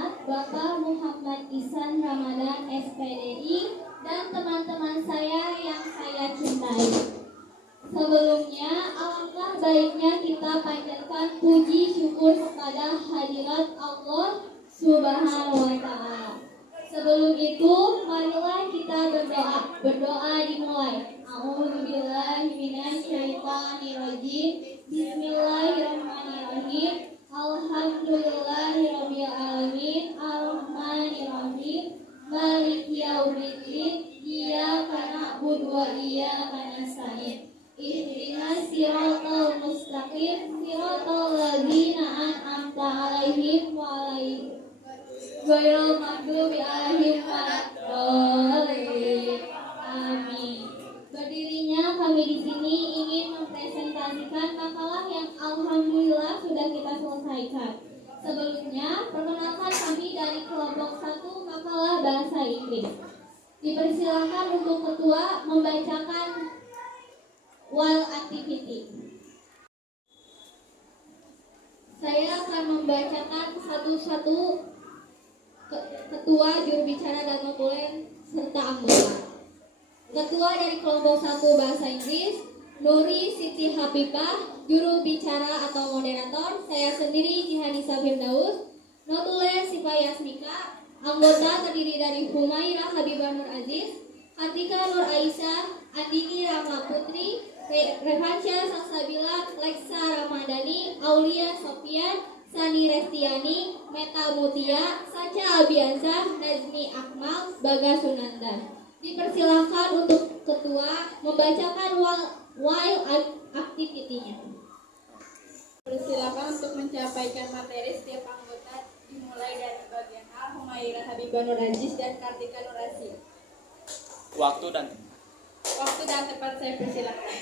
hormat Bapak Muhammad Ihsan Ramadan SPDI dan teman-teman saya yang saya cintai. Sebelumnya, alangkah baiknya kita panjatkan puji syukur kepada hadirat Allah Subhanahu wa Ta'ala. Sebelum itu, marilah kita berdoa. Berdoa dimulai. A'udzubillahi minasyaitonirrajim. Bismillahirrahmanirrahim. Alhamdulillahirabbil alamin. Arrahmanirrahim. Maliki yaumiddin. Iyyaka na'budu wa iyyaka nasta'in. Ihdinas siratal mustaqim. Siratal ladzina an'amta 'alaihim ghairil maghdubi 'alaihim waladdallin. Amin. Berdirinya kami di sini ingin mempresentasikan makalah yang alhamdulillah sudah kita selesaikan. Sebelumnya, perkenalkan kami dari kelompok 1 makalah bahasa Inggris. Dipersilakan untuk ketua membacakan wall activity. Saya akan membacakan satu-satu ketua, juru bicara dan notulen serta anggota. Ketua dari kelompok 1 bahasa Inggris, Nuri Siti Habibah. Juru bicara atau moderator, saya sendiri Jihanisa Firdaus. Notulen Sifa Yasmika. Anggota terdiri dari Humairah Habibah Nur Aziz, Hatika Nur Aisyah, Andini Rama Putri, Revansyah Salsabila, Leksa Ramadhani, Aulia Sofian, Sani Restiani, Meta Mutia, Sacha Abianzah, Nazni Akmal, Baga Sunanda. Dipersilakan untuk ketua membacakan while activity-nya. Persilakan untuk menyampaikan materi setiap anggota dimulai dari bagian A, Humairah Habibah Nur Aziz dan Kartika Nur Aziz. Waktu dan tempat saya persilakan.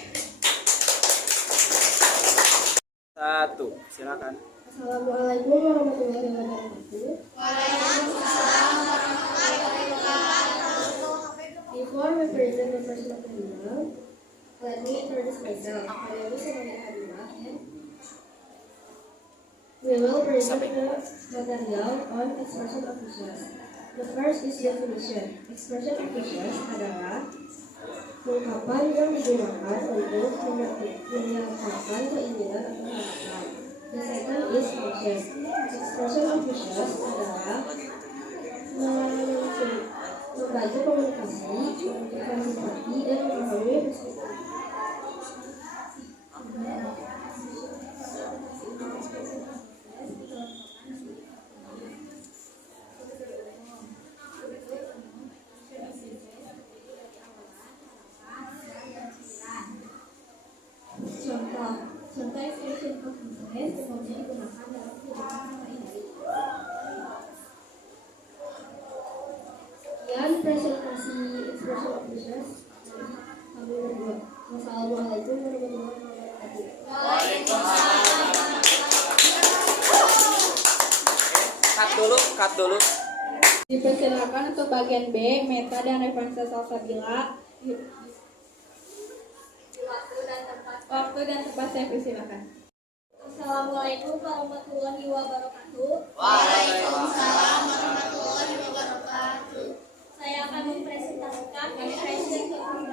1, silakan. Assalamualaikum warahmatullahi wabarakatuh. Waalaikumsalam warahmatullahi wabarakatuh. Before we present the first material, let me introduce myself. My name is Humairah Habibah and we will present the material on expression of wishes. The first is definition. Expression of wishes adalah ungkapan yang digunakan untuk menyatakan keinginan atau harapan. The second is function. Expression of wishes adalah membantu komunikasi, menunjukkan simpati, dan memahami perspektif. Contoh expression of wishes umumnya digunakan dalam kehidupan sehari-hari. Sekian presentasi expression of wishes kami berdua. Wassalamualaikum warahmatullahi wabarakatuh. Waalaikumsalam. Cut dulu. Dipersilakan untuk bagian B, Meta dan Revansyah Salsabila. Waktu dan tempat saya persilakan. Assalamualaikum warahmatullahi wabarakatuh. Waalaikumsalam warahmatullahi wabarakatuh. Saya akan mempresentasikan expression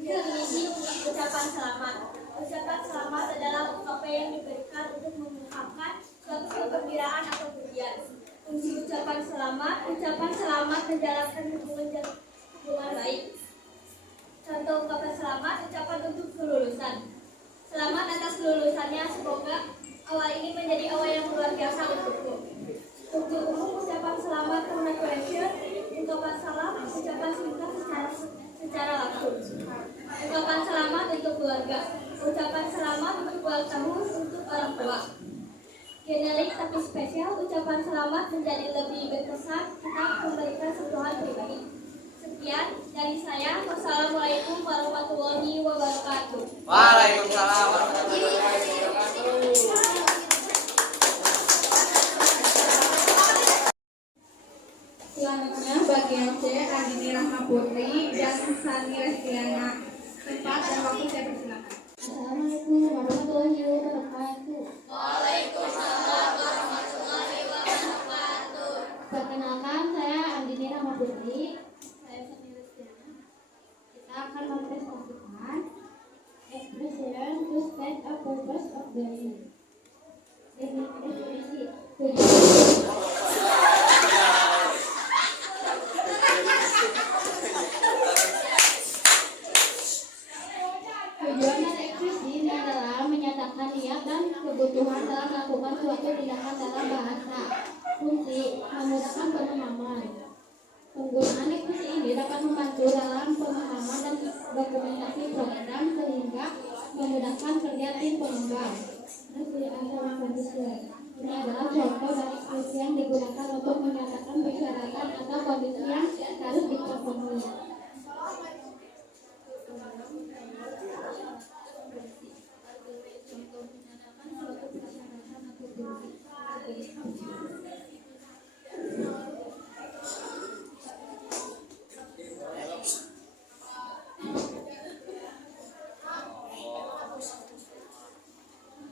definisi ucapan selamat. Ucapan selamat adalah ungkapan yang diberikan untuk mengungkapkan suatu kegembiraan atau pujian. Fungsi ucapan selamat menjalankan hubungan baik. Contoh ungkapan selamat, ucapan untuk kelulusan. Selamat atas kelulusannya, semoga awal ini menjadi awal yang luar biasa untukku. Untuk umum, ucapan selamat congratulations, ungkapan salam, ucapan singkat secara langsung. Ucapan selamat untuk keluarga, ucapan selamat untuk ulang tahun untuk orang tua. Generik tapi spesial, ucapan selamat menjadi lebih berkesan kita memberikan sentuhan pribadi. Sekian dari saya. Wassalamualaikum warahmatullahi wabarakatuh. Waalaikumsalam warahmatullahi wabarakatuh. Selanjutnya bagian C, Andini Rahma Putri dan Sani Restiana. Tempat dan waktu saya persilakan. Assalamualaikum warahmatullahi wabarakatuh. Waalaikumsalam warahmatullahi wabarakatuh. adik-adik, saya Sani Luciana. Kita akan mempresentasikan expression to state a purpose of doing. Definisi tujuan dan ekspresi adalah menyatakan niat dan kebutuhan dalam melakukan suatu tindakan dalam bahasa. Fungsi memudahkan pemahaman. Penggunaan ekspresi ini dapat membantu dalam pemahaman dan dokumentasi program sehingga memudahkan kerja tim pengembang. Ini adalah contoh dari ekspresi yang digunakan untuk menyatakan persyaratan atau kondisi yang harus dipenuhi. Ya Allah.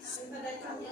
Sekian dari kami.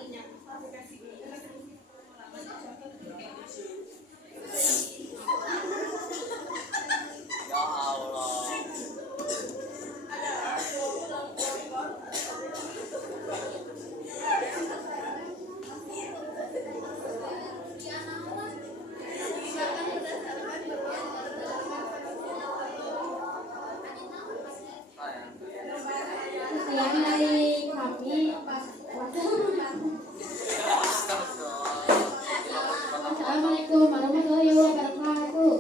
Assalamualaikum warahmatullahi wabarakatuh.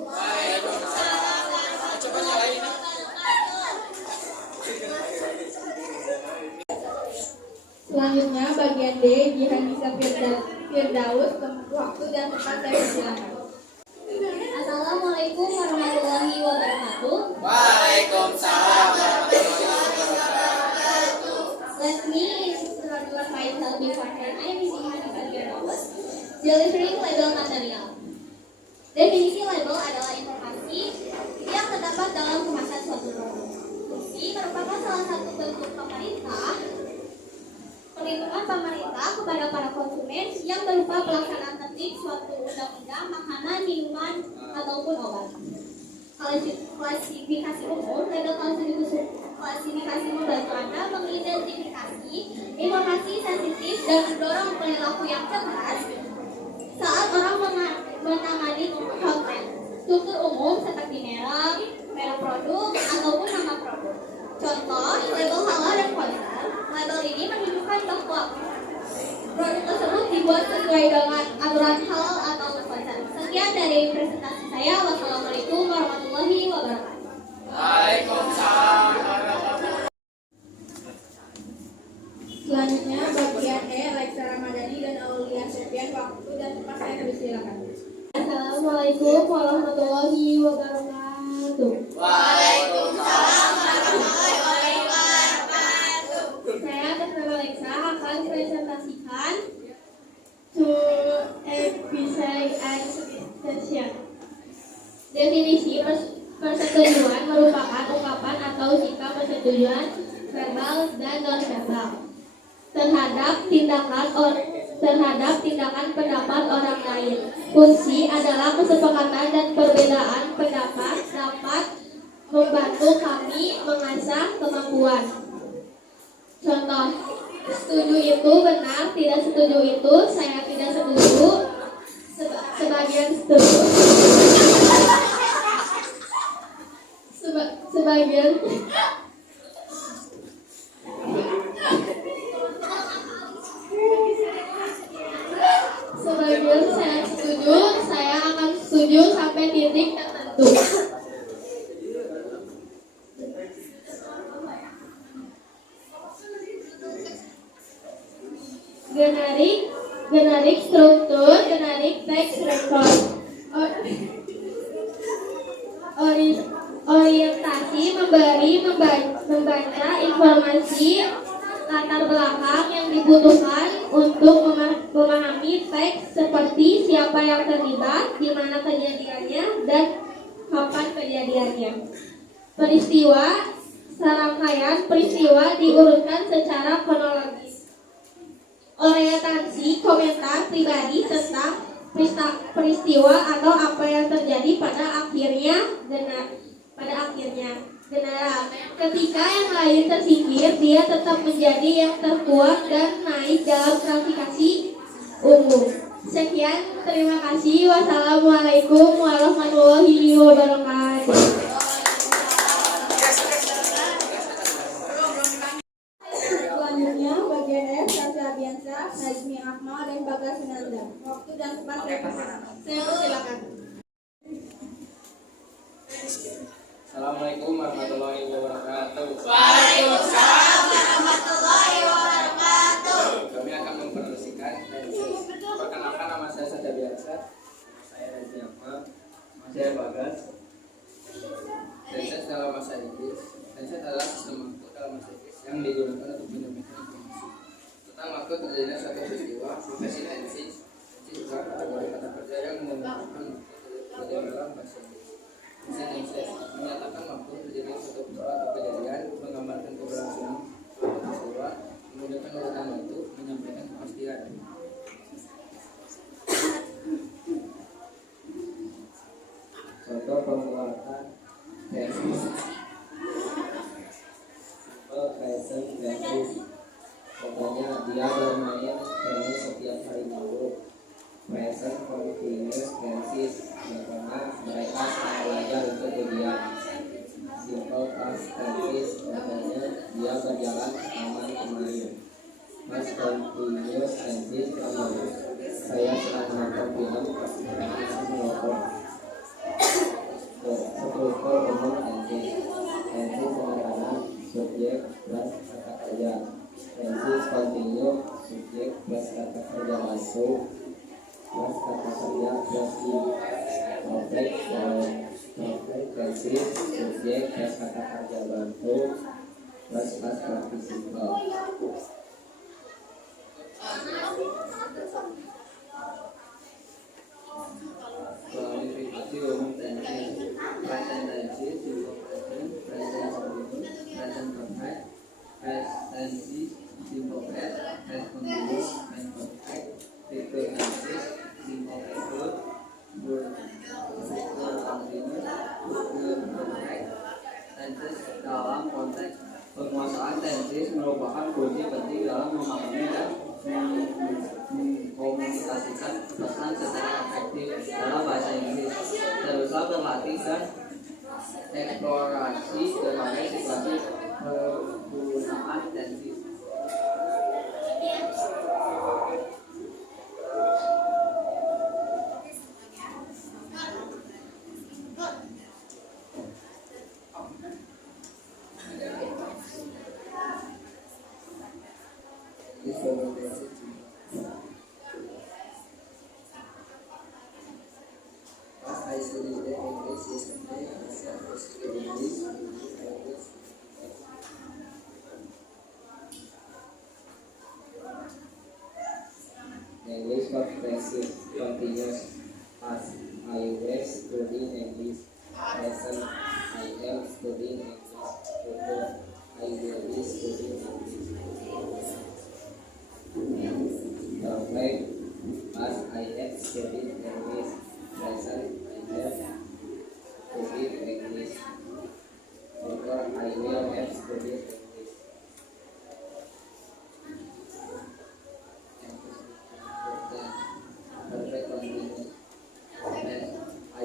Selanjutnya bagian D, Jihanisa Firdaus, waktu dan tempat saya persilakan. Assalamualaikum warahmatullahi wabarakatuh. Waalaikumsalam. Let me introduce myself beforehand. I am Jihanisa Firdaus, delivering label material. Definisi label adalah informasi yang terdapat dalam kemasan suatu produk. Fungsi merupakan salah satu bentuk perlindungan pemerintah kepada para konsumen yang berupa pelaksanaan tertib suatu undang-undang, makanan, minuman, ataupun obat. Klasifikasi umum, label klasifikasi membantu Anda mengidentifikasi informasi sensitif dan mendorong perilaku yang cerdas saat orang menangani konten. Struktur umum seperti merek produk, ataupun nama produk. Contoh, label halal dan kosher. Label ini menunjukkan bahwa produk tersebut dibuat sesuai dengan aturan halal atau kosher. Sekian dari presentasi saya. Wassalamualaikum warahmatullahi wabarakatuh. Waalaikumsalam. Selanjutnya bagian E, Alexa Ramadhani dan Aulia Sofian, waktu dan tempat saya persilakan. Assalamualaikum warahmatullahi wabarakatuh. Waalaikumsalam. Saya atas nama Alexa akan presentasikan to episode and session. Definisi persetujuan merupakan ungkapan atau sikap persetujuan verbal dan non-verbal terhadap tindakan pendapat orang lain. Fungsi adalah kesepakatan dan perbedaan pendapat dapat membantu kami mengasah kemampuan. Contoh, setuju itu benar, tidak setuju itu saya tidak setuju, sebagian setuju, sebagian saya setuju, saya akan setuju sampai titik tertentu. Generik struktur, generik text record. Orientasi membaca informasi latar belakang yang dibutuhkan untuk memahami teks seperti siapa yang terlibat, di mana kejadiannya, dan kapan kejadiannya. Peristiwa Serangkaian peristiwa diurutkan secara kronologis. Orientasi komentar pribadi tentang peristiwa atau apa yang terjadi pada akhirnya. Ketika yang lain tersingkir, dia tetap menjadi yang terkuat dan naik dalam klasifikasi umum. Sekian, terima kasih. Wassalamualaikum warahmatullahi wabarakatuh. Selanjutnya bagian F, Sasha Biansa, Najmi Akmal, dan Bagas Sunanda. Waktu dan tempat saya persilakan. Assalamualaikum warahmatullahi wabarakatuh. Waalaikumsalam warahmatullahi wabarakatuh. Kami akan memperkenalkan perkenalkan nama saya Sada Biasa, saya Najmi Akmal, nama saya Bagas. Tenses dalam bahasa Inggris. Tenses adalah sistem waktu dalam bahasa Inggris yang digunakan untuk menyampaikan informasi tentang waktu terjadinya suatu peristiwa. Profesi tenses juga kategori kata kerja yang menggunakan waktu dalam bahasa Inggris. Tenses menyatakan waktu terjadinya suatu peristiwa atau kejadian, menggambarkan keberlangsungan suatu peristiwa, menggunakan urutan waktu, menyampaikan kepastian. Contoh pembuatan tenses. Present tenses. Contohnya dia bermain tenis setiap hari Minggu. Present continuous tenses. Contohnya mereka sedang belajar untuk ujian. Simple past tenses. Contohnya dia berjalan ke taman kemarin. Past continuous tenses. Contohnya saya sedang menonton film merokok. Struktur umum tenses. Tenses sederhana subjek plus kata kerja. Tenses kontinu subjek plus kata kerja bantu plus kata kerja plus objek. Tenses subjek plus kata kerja bantu plus past participle. Klasifikasi umum tenses. Present tenses, simple present, present continuous, present perfect, past tenses, simple past, past continuous, past perfect, future tenses, simple future, future continuous, future perfect. Tenses dalam konteks penguasaan tenses merupakan kunci penting dalam memahami dan mengkomunikasikan pesan secara efektif dalam bahasa Inggris. Teruslah berlatih dan eksplorasi berbagai situasi penggunaan tenses. I studied the English yesterday. I studied English. English comprehensive continuous past. I was studying English. Present. I am studying English. Future. I will be studying English. Perfect. Past. I have studied English. Present. I have studied English. Future. I will have studied English. Perfect continuous. I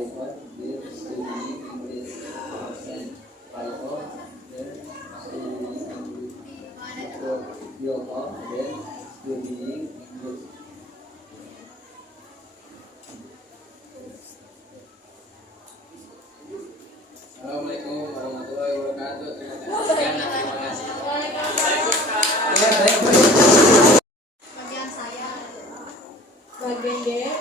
hope will studying English. Present. I hope will studying English. Future. You hope will studying English. Assalamualaikum warahmatullahi wabarakatuh. Sekian, terima kasih. Bagian saya. Bagian D,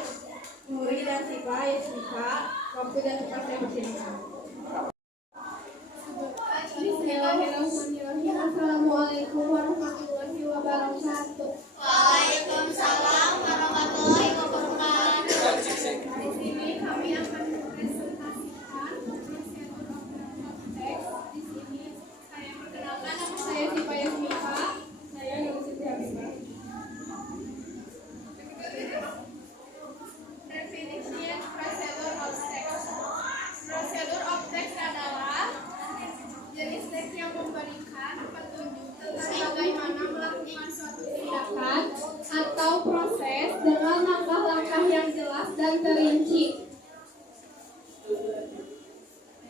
Nuri dan Siva, Yesnika. Waktu dan tempat saya persilakan. Bismillahirrahmanirrahim. Assalamualaikum warahmatullahi wabarakatuh. Waalaikumsalam warahmatullahi wabarakatuh. Di sini kami akan mempresentasikan teks. Di sini saya memberikan petunjuk tentang bagaimana melakukan suatu tindakan atau proses dengan langkah-langkah yang jelas dan terinci.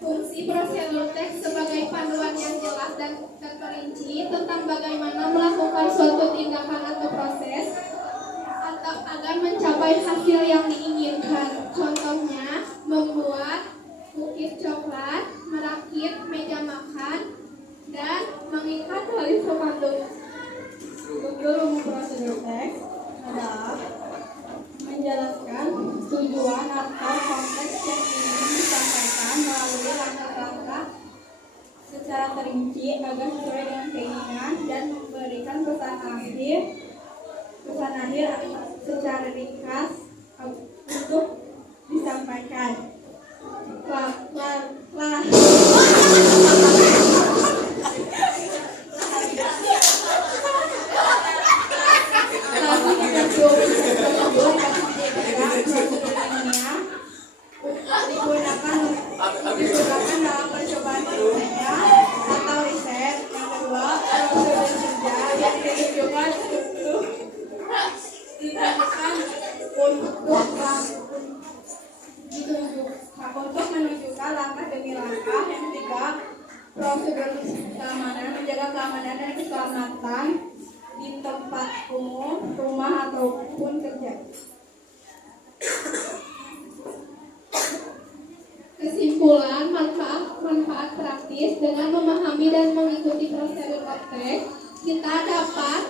Fungsi prosedur teks sebagai panduan yang jelas dan terperinci tentang bagaimana melakukan suatu tindakan atau proses atau agar mencapai hasil yang diinginkan. Contohnya, membuat kukis coklat, merakit meja makan, dan mengikat tali spanduk. Tujuan umum prosedur teks adalah menjelaskan tujuan atau konteks yang ingin disampaikan melalui langkah-langkah secara terinci agar sesuai dengan keinginan dan memberikan pesan akhir secara ringkas untuk disampaikan. Digunakan dalam percobaan ilmiah atau riset. Yang kedua, prosedur kerja yang ditujukan untuk menunjukkan langkah demi langkah. Yang ketiga, prosedur keamanan, menjaga keamanan dan keselamatan di tempat umum, rumah ataupun kerja. Kesimpulan, manfaat praktis dengan memahami dan mengikuti prosedur teks, kita dapat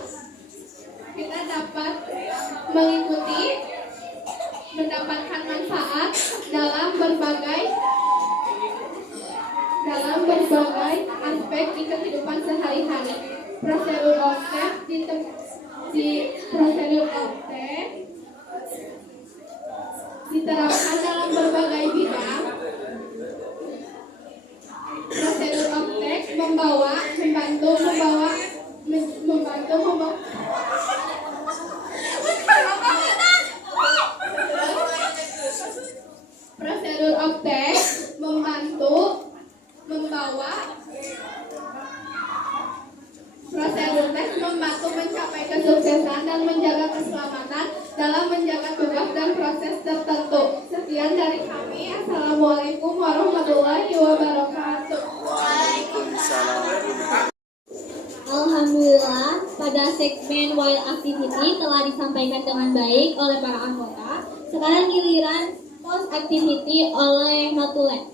mendapatkan manfaat dalam berbagai aspek di kehidupan sehari-hari. Prosedur teks diterapkan dalam berbagai bidang. Prosedur teks membantu mencapai kesuksesan dan menjaga keselamatan dalam menjaga tugas dan proses tertentu. Sekian dari kami. Assalamualaikum warahmatullahi wabarakatuh. Alhamdulillah, pada segmen Wild Activity telah disampaikan dengan baik oleh para anggota. Sekarang giliran Post Activity oleh Notulek.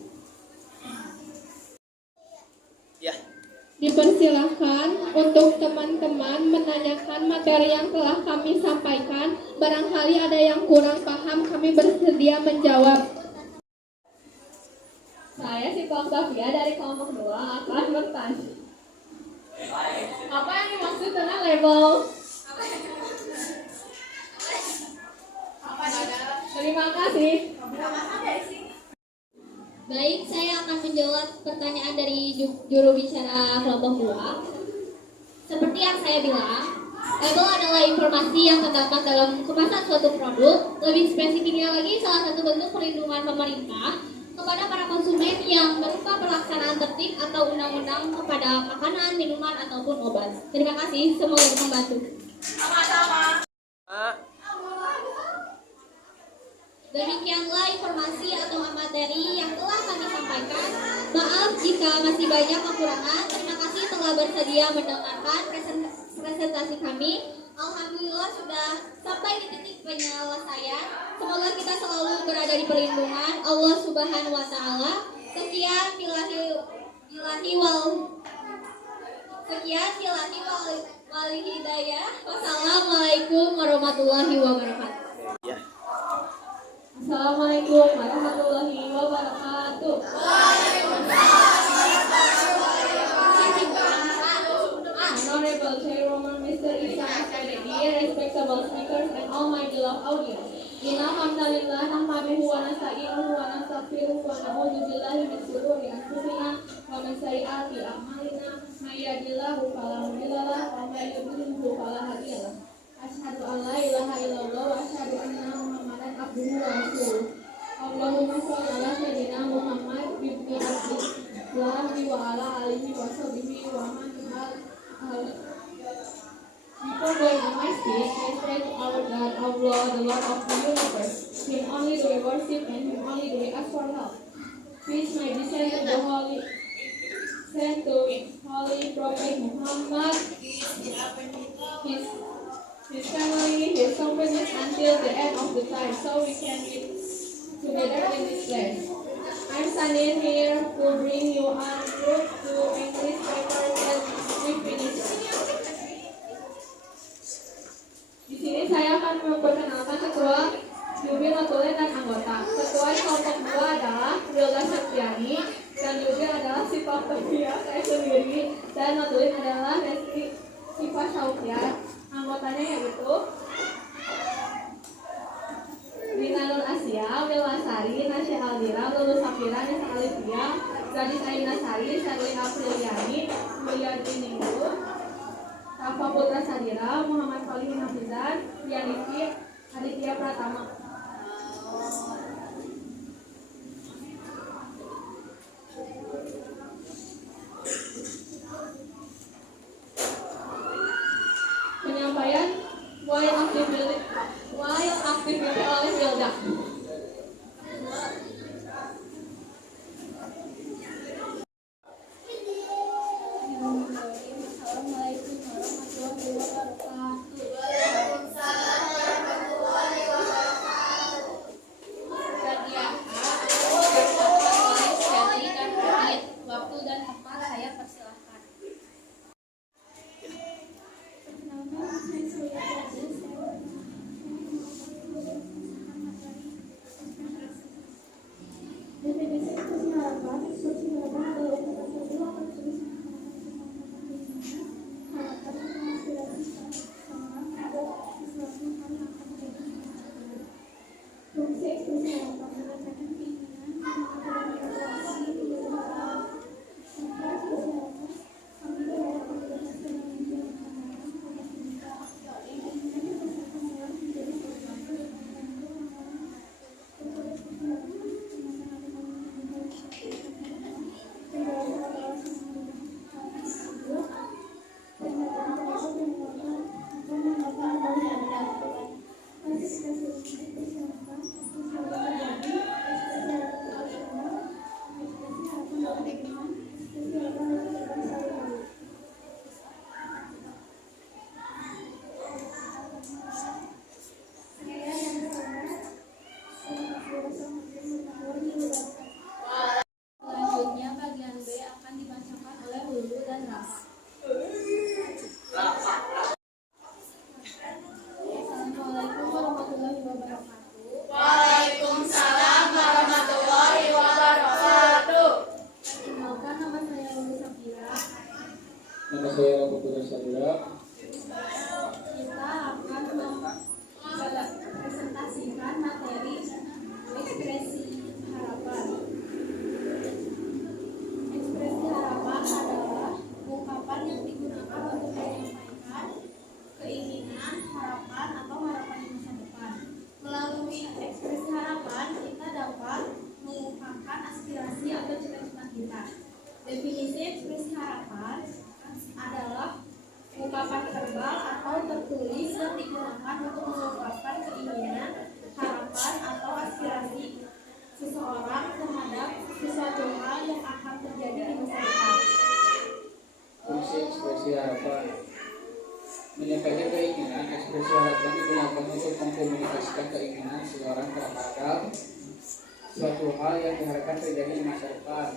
Dipersilahkan untuk teman-teman menanyakan materi yang telah kami sampaikan. Barangkali ada yang kurang paham, kami bersedia menjawab. Saya si Octavia dari kelompok 2 akan bertanya. Apa yang dimaksud dengan label? Terima kasih. Baik, saya akan menjawab pertanyaan dari juru bicara kelompok 2. Seperti yang saya bilang, label adalah informasi yang terdapat dalam kemasan suatu produk. Lebih spesifiknya lagi, salah satu bentuk perlindungan pemerintah kepada para konsumen yang berupa pelaksanaan tertib atau undang-undang kepada makanan, minuman, ataupun obat. Terima kasih, semoga membantu. Sama-sama. Demikianlah informasi atau materi yang telah kami sampaikan. Maaf jika masih banyak kekurangan. Terima kasih telah bersedia mendengarkan presentasi kami. Alhamdulillah sudah sampai di titik penyelesaian. Semoga kita selalu berada di perlindungan Allah Subhanahu wa Ta'ala. Sekian billahi wal hidayah. Wassalamualaikum warahmatullahi wabarakatuh. Assalamualaikum warahmatullahi wabarakatuh. Honorable Chairwoman Mr. Isa Asadi, dear respectable speakers and all my beloved audience. Inna hamdalillah nahmaduhu wa nasta'inuhu wa nastaghfiruhu wa na'udzu billahi min shururi anfusina wa min sayyiati a'malina. May yahdihillahu fala mudilla lahu wa may yudlilhu fala hadiya lahu. Asyhadu an la ilaha illallah wa asyhadu anna Muhammadan abduhu wa rasuluh. Allahumma sholli ala sayyidina Muhammad ibni Abdillah wa ala alihi wa sahbihi wa man Before going on my speech, I pray to our God, Allah, the Lord of the universe. Him only do we worship and Him only do we ask for help. Peace may descend to the holy Prophet Muhammad, his family, his companions until the end of the time, so we can be together in this place. I'm standing here to bring you a group to English paper that we finish. Di sini saya akan memperkenalkan ketua jubir notulen dan anggota. Ketua kelompok 2 adalah Wilda Septiani dan jubir adalah Sifat Tafia, saya sendiri, dan notulen adalah Reski Sifat Saukiat. Anggotanya yaitu Rina Nur Asia, Wilwasari, Nasya Aldira, Lulu Safira, Nisa Alivia, Gadis Aina Sari, Sarli Apriliani, Mulyadi Ninggu, Rafa Putra Sadira, Muhammad Falihin Hafizan, Yaniki, Aditya Pratama. Penyampaian while activity oleh Wilda. Assalamualaikum warahmatullahi wabarakatuh. Waalaikumsalam warahmatullahi wabarakatuh. Bagian A disampaikan oleh Shelly dan Radit. Waktu dan tempat saya persilahkan. Definisi ekspresi harapan adalah fungsi ekspresi harapan menyatakan keinginan Selanjutnya bagian B akan dibacakan oleh Lulu dan Ras. Assalamualaikum warahmatullahi wabarakatuh. Waalaikumsalam warahmatullahi wabarakatuh. Perkenalkan, nama saya Lulu Safira. Nama saya Rafa Putra Sadira. Kita akan mempresentasikan materi ekspresi harapan. Ekspresi harapan adalah ungkapan yang digunakan untuk menyampaikan keinginan, harapan, atau harapan di masa depan. Melalui ekspresi harapan, kita dapat mengungkapkan aspirasi atau cita-cita kita. Definisi ekspresi harapan adalah ungkapan verbal atau tertulis yang digunakan untuk mengungkapkan keinginan, harapan, atau aspirasi seseorang terhadap sesuatu hal yang akan terjadi di masa depan. Fungsi ekspresi harapan menyampaikan keinginan. Ekspresi harapan digunakan untuk mengkomunikasikan keinginan seseorang terhadap suatu hal yang diharapkan terjadi di masa depan.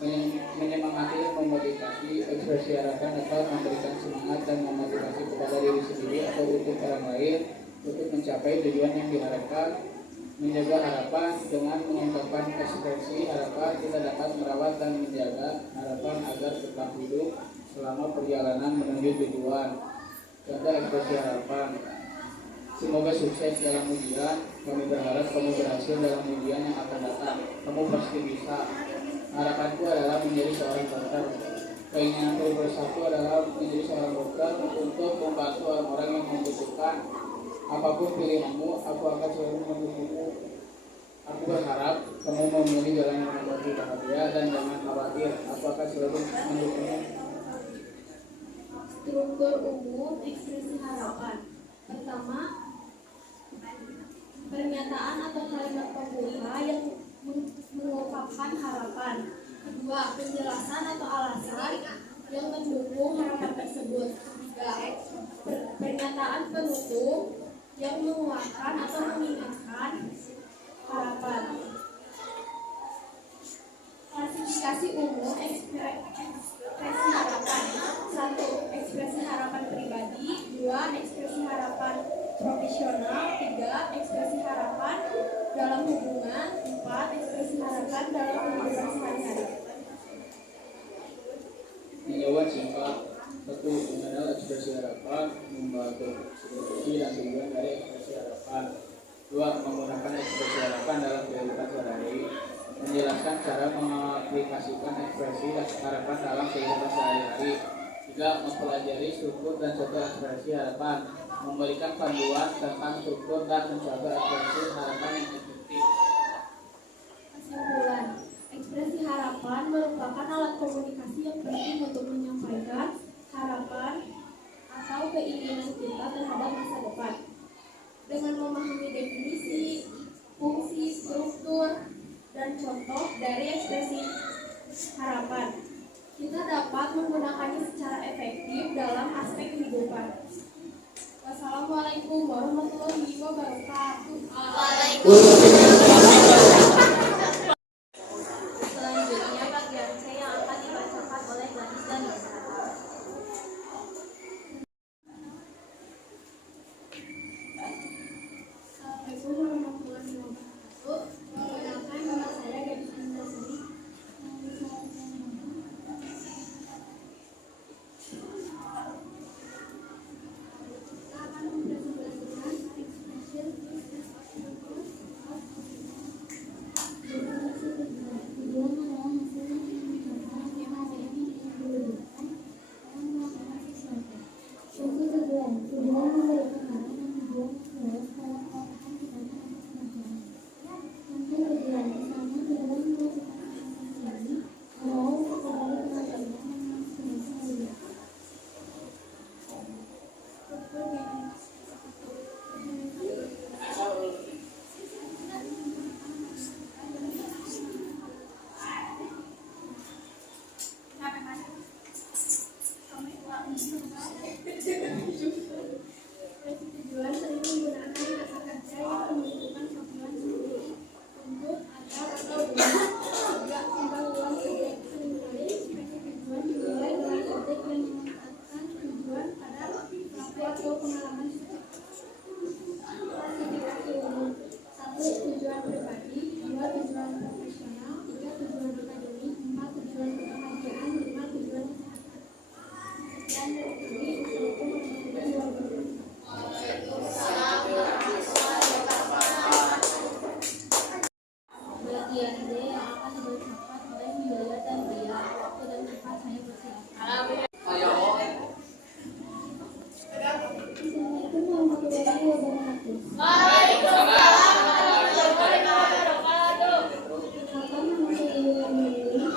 Menyemangati dan memotivasi. Ekspresi harapan dapat memberikan semangat dan memotivasi kepada diri sendiri atau untuk orang lain untuk mencapai tujuan yang diharapkan. Menjaga harapan dengan mengungkapkan ekspresi harapan, kita dapat merawat dan menjaga harapan agar tetap hidup selama perjalanan menuju tujuan. Contoh ekspresi harapan: semoga sukses dalam ujian. Kami berharap kamu berhasil dalam ujian yang akan datang. Kamu pasti bisa. Harapanku adalah menjadi seorang dokter. Keinginanku bersatu adalah menjadi seorang dokter untuk membantu orang-orang yang membutuhkan. Apapun pilihanmu, aku akan selalu mendukungmu. Aku berharap kamu memilih jalan yang membuat bahagia dan jangan khawatir. Aku akan selalu mendukungmu. Struktur umum ekspresi harapan. Pertama, pernyataan atau kalimat pembuka yang mengungkapkan harapan. Kedua, penjelasan atau alasan yang mendukung harapan tersebut. Ketiga, pernyataan penutup yang menguatkan atau mengingatkan harapan. Klasifikasi umum ekspresi harapan. 1. Ekspresi harapan pribadi. 2. Ekspresi harapan profesional. 3. Ekspresi harapan dalam hubungan. 4. Ekspresi harapan dalam kehidupan sehari-hari. Jawaban singkat. 1. Mengenal ekspresi harapan, membantu ekspresi dan tujuan dari ekspresi harapan. 2. Menggunakan ekspresi harapan dalam kehidupan sehari-hari. Menjelaskan cara mengaplikasikan ekspresi dan harapan dalam kehidupan sehari-hari. 3. Mempelajari struktur dan contoh ekspresi harapan. Memberikan panduan tentang struktur dan mencontoh ekspresi harapan yang efektif. Kesimpulan, ekspresi harapan merupakan alat komunikasi yang penting untuk menyampaikan harapan atau keinginan kita terhadap masa depan. Dengan memahami definisi, fungsi, struktur, dan contoh dari ekspresi harapan, kita dapat menggunakannya secara efektif dalam aspek kehidupan. Wassalamualaikum warahmatullahi wabarakatuh. Selanjutnya bagian C yang akan dibacakan oleh Gadis dan Nisa. Assalamualaikum warahmatullahi wabarakatuh. Perkenalkan, nama saya Gadis Anjasari. Kita akan mempresentasikan expression tujuan adalah hasil yang dicapai yang diperlukan dalam melakukan sesuatu. Fungsi tujuan memberikan arah dan tujuan jelas dalam melakukan tindakan atau pekerjaan. Fungsi tujuan misalnya dalam melakukan investasi atau sebagai pekerjaan yang menginspirasi lainnya. Tujuan sering menggunakan kata kerja yang menunjukkan tujuan sendiri untuk agar atau tidak pembaruan subjek. Seringkali ekspresi tujuan dimulai dengan subjek yang menetapkan tujuan pada pelaku atau pengalaman subjek. Klasifikasi umum. 1. Tujuan pribadi. 2. Tujuan profesional. 3. Tujuan akademik. 4. Tujuan kebahagiaan. 5. Tujuan kesehatan. Dan ini assalamualaikum warahmatullahi wabarakatuh. Bagian D yang akan dibacakan oleh Yulia dan Ria. Waktu dan tempat saya persilakan. Assalamualaikum warahmatullahi wabarakatuh. Perkenalkan, nama saya Yulia Murni.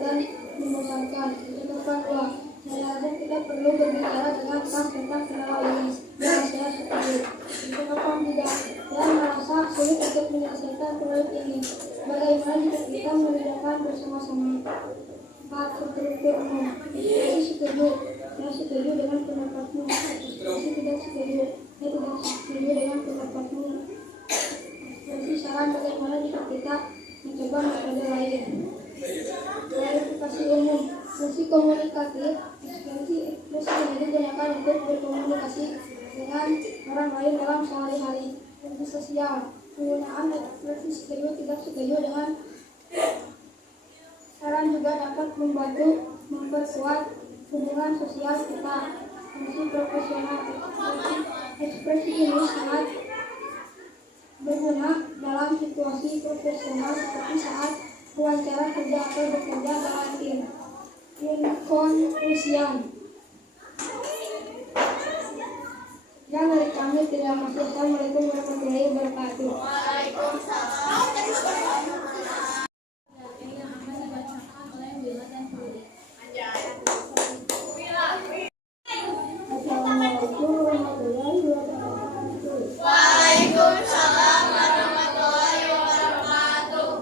dan membosankan. Catatan 2. Saya rasa kita perlu berbicara dengan tas tentang kenal ini. Dan saya setuju. Catatan 3. Saya merasa sulit untuk menyelesaikan proyek ini. Bagaimana jika kita mengerjakan bersama-sama? 4. Struktur umum. Saya setuju. Saya setuju dengan pendapatmu. Saya tidak setuju. Saya tidak setuju dengan pendapatmu. Kasih saran bagaimana jika kita mencoba metode lain. Klarifikasi umum. Fungsi komunikatif. Ekspresi digunakan untuk berkomunikasi dengan orang lain dalam sehari-hari. Fungsi sosial. Penggunaan ekspresi setuju tidak setuju dengan saran juga dapat membantu memperkuat hubungan sosial kita. Fungsi profesional. Ekspresi ini sangat berguna dalam situasi profesional seperti saat wawancara kerja atau bekerja dalam tim. Konklusian. Dan dari kami terima kasih. Assalamualaikum warahmatullahi wabarakatuh. Assalamualaikum warahmatullahi wabarakatuh. Waalaikumsalam warahmatullahi wabarakatuh.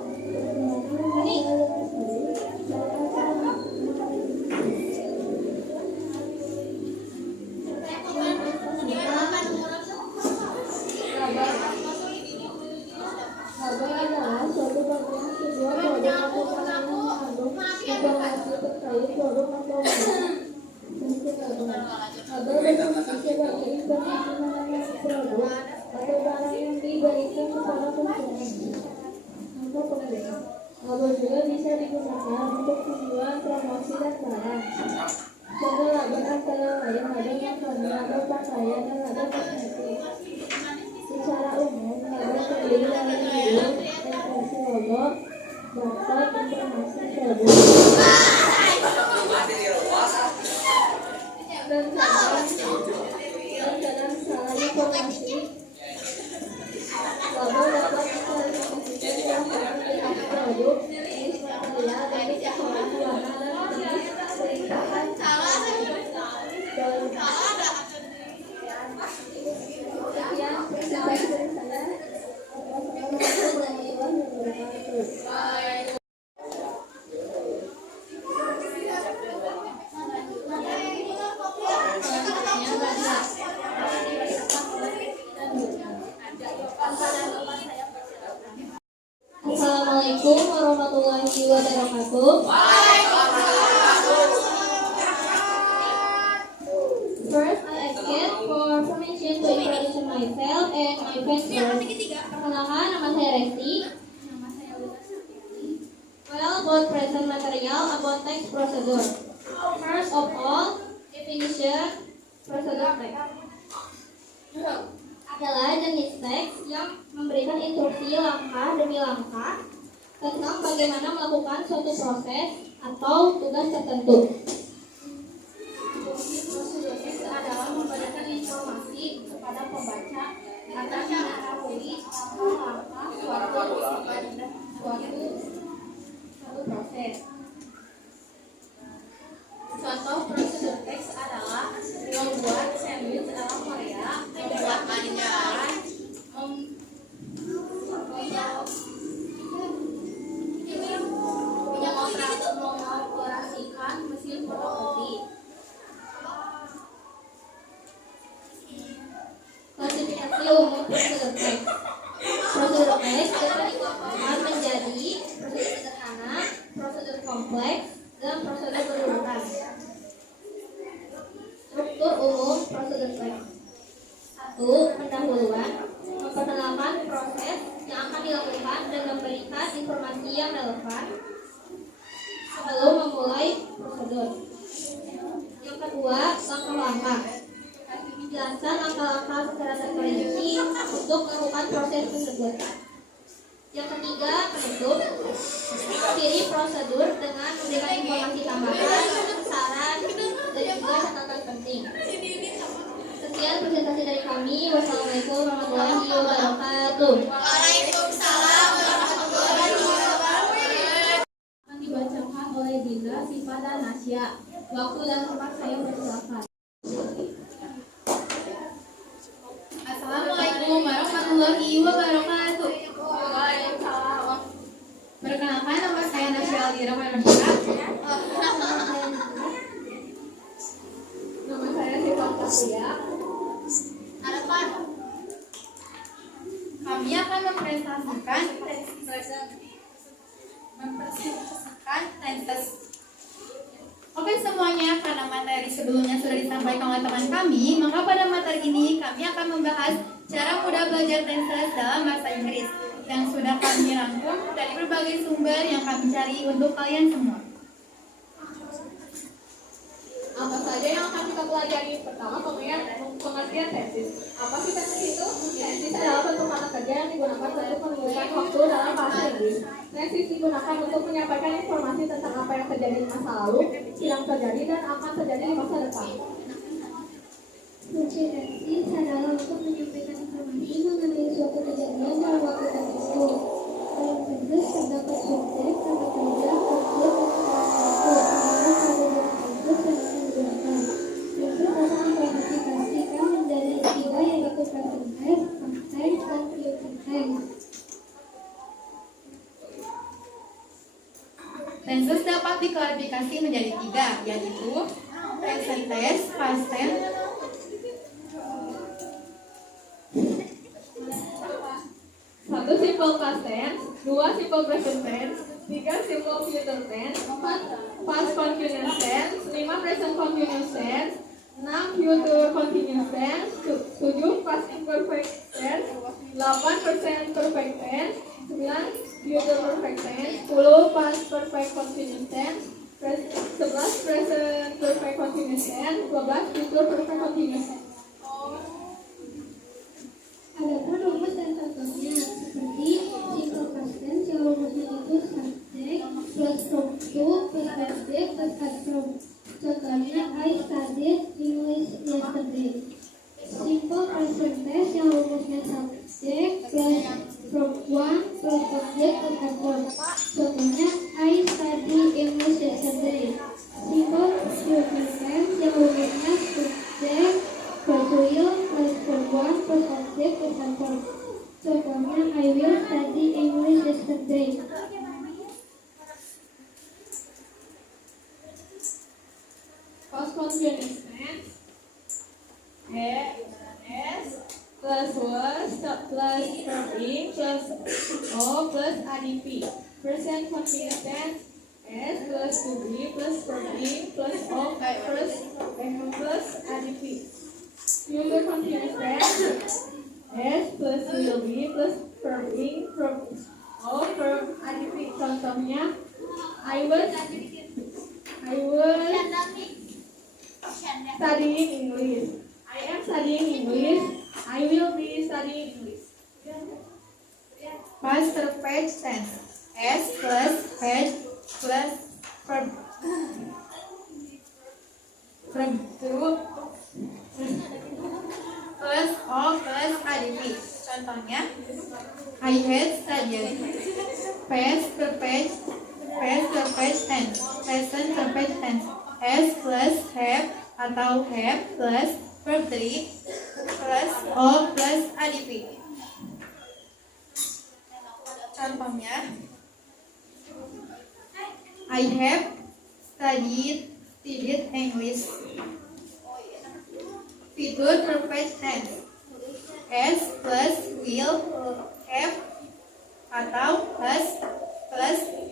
Kabar adalah suatu bagian sebuah produk atau barang yang mengandung informasi terkait produk atau barang. Fungsi kabar. Kabar berfungsi sebagai informasi mengenai produk atau barang yang diberikan kepada konsumen. Contoh penjualan. Kabar juga bisa digunakan untuk penjualan promosi dan barang. Contoh label antara lain label makanan, label pakaian, dan label kosmetik. Secara umum, label terdiri dari judul, ekspresi logo, daftar informasi produk, dan kadang salah informasi. Label dapat diklarifikasikan berdasarkan jenis produk, jenis material, dari kesamaan warna dan jenis perintahan. Sekian presentasi dari saya. Wassalamualaikum warahmatullahi wabarakatuh. Assalamualaikum warahmatullahi wabarakatuh. First, I ask for permission to introduce myself and my friends first. Perkenalkan, nama saya Resti. Well, about present material, about text procedure. First of all, definition procedure text adalah jenis teks yang memberikan instruksi langkah demi langkah tentang bagaimana melakukan suatu proses atau tugas tertentu. Prosedur teks adalah memberikan informasi kepada pembaca agar mengetahui langkah-langkah suatu proses. Contoh prosedur teks adalah membuat sandwich ala Korea, membuat panjang, mengoperasikan mesin fotokopi. Klasifikasi umum prosedur teks. Prosedur teks dapat dikelompokkan menjadi prosedur sederhana, prosedur kompleks, dan prosedur berurutan. Struktur umum prosedur teks. 1. Pendahuluan. Memperkenalkan proses yang akan dilakukan dan memberikan informasi yang relevan sebelum memulai prosedur. Yang kedua, langkah-langkah. Menjelaskan langkah-langkah secara terperinci untuk melakukan proses tersebut. Yang ketiga, penutup. Mengakhiri prosedur dengan memberikan informasi tambahan, saran, dan juga catatan penting. Sekian presentasi dari kami. Wassalamualaikum warahmatullahi wabarakatuh. Waalaikumsalam warahmatullahi wabarakatuh. Akan dibacakan oleh Dina. kepada Nasya. Waktu dan tempat saya persilakan. Assalamualaikum warahmatullahi wabarakatuh. Waalaikumsalam. Perkenalkan, nama saya Nasya Aldira Manusia. Nama saya Sifat Tasya. Harapan. Kami akan mempresentasikan tenses. Oke semuanya, karena materi sebelumnya sudah disampaikan oleh teman kami, maka pada materi ini kami akan membahas cara mudah belajar tenses dalam bahasa Inggris yang sudah kami rangkum dari berbagai sumber yang kami cari untuk kalian semua. Apa saja yang akan kita pelajari? Pertama, pengertian tesis. Apa sih tesis itu? Tesis adalah bentuk kata kerja yang digunakan untuk menunjukkan waktu dalam bahasa Inggris. Tesis digunakan untuk menyampaikan informasi tentang apa yang terjadi di masa lalu, yang terjadi dan akan terjadi di masa depan. Fungsi tesis adalah untuk menyampaikan informasi mengenai suatu kejadian dalam waktu tertentu. Dalam tesis terdapat subjek, kata kerja, objek, dan kata digunakan. Tesis akan diklasifikasikan menjadi 3 yaitu present tense, past tense, dan future tense. Tenses dapat diklasifikasi menjadi 3, yaitu present tense, past tense, satu simple past tense, 2 simple present tense, 3 simple future tense, 4 past continuous tense, 5 present continuous tense, 6 future continuous tense, 7 past imperfect tense, 8 present perfect tense, 9 future perfect tense, 10 past perfect continuous tense, 11 present perfect continuous tense, 12 future perfect continuous tense. Adapun rumus dan contohnya seperti simple past tense yang rumusnya itu subject plus from to plus object plus adverb. Contohnya I studied English yesterday. Simple present tense yang rumusnya subject plus from one plus object plus adverb. Contohnya I studied English yesterday. Simple future tense yang rumusnya subject plus will plus from one plus object plus adverb. Contohnya I will study English yesterday. Past continuous tense, S plus was plus verb in plus O plus ADP. Present continuous tense, S plus to be plus verb in plus O plus ADP. Future continuous tense, S plus will be plus verb in verb O verb ADP. Contohnya I was studying English. I am studying English. I will be studying English. Past perfect tense. S plus past plus verb to plus O plus ADP. Contohnya I had studied. Past perfect tense. Present perfect tense. S plus have atau have plus verb 3 plus O plus ADP. Contohnya I have studied English. Future perfect tense. S plus will have atau plus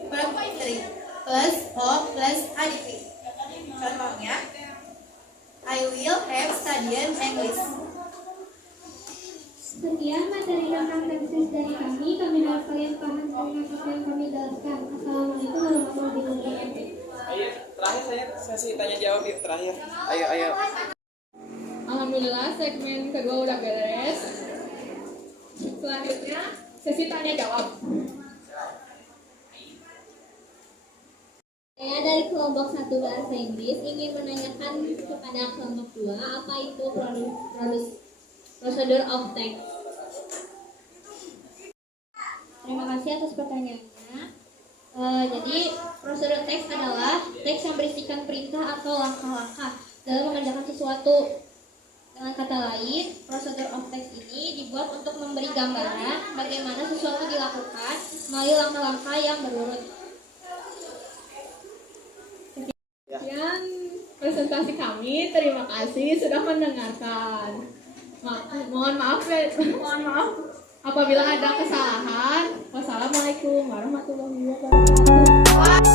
verb 3 plus O plus ADP. Contohnya I will have studied English. Sekian materi tentang tesis dari kami. Kami harap kalian paham dengan apa yang kami jelaskan. Assalamualaikum warahmatullahi wabarakatuh. Ayo, terakhir saya sesi tanya jawab yuk terakhir. Ayo. Alhamdulillah segmen kedua udah beres. Selanjutnya sesi tanya jawab. Saya dari kelompok 1 bahasa Inggris ingin menanyakan kepada kelompok 2 apa itu prosedur of text. Terima kasih atas pertanyaannya. Jadi prosedur teks adalah teks yang berisikan perintah atau langkah-langkah dalam mengerjakan sesuatu. Dengan kata lain, prosedur of text ini dibuat untuk memberi gambaran bagaimana sesuatu dilakukan melalui langkah-langkah yang berurut. Sekian presentasi kami. Terima kasih sudah mendengarkan. Mohon maaf apabila ada kesalahan. Wassalamualaikum warahmatullahi wabarakatuh.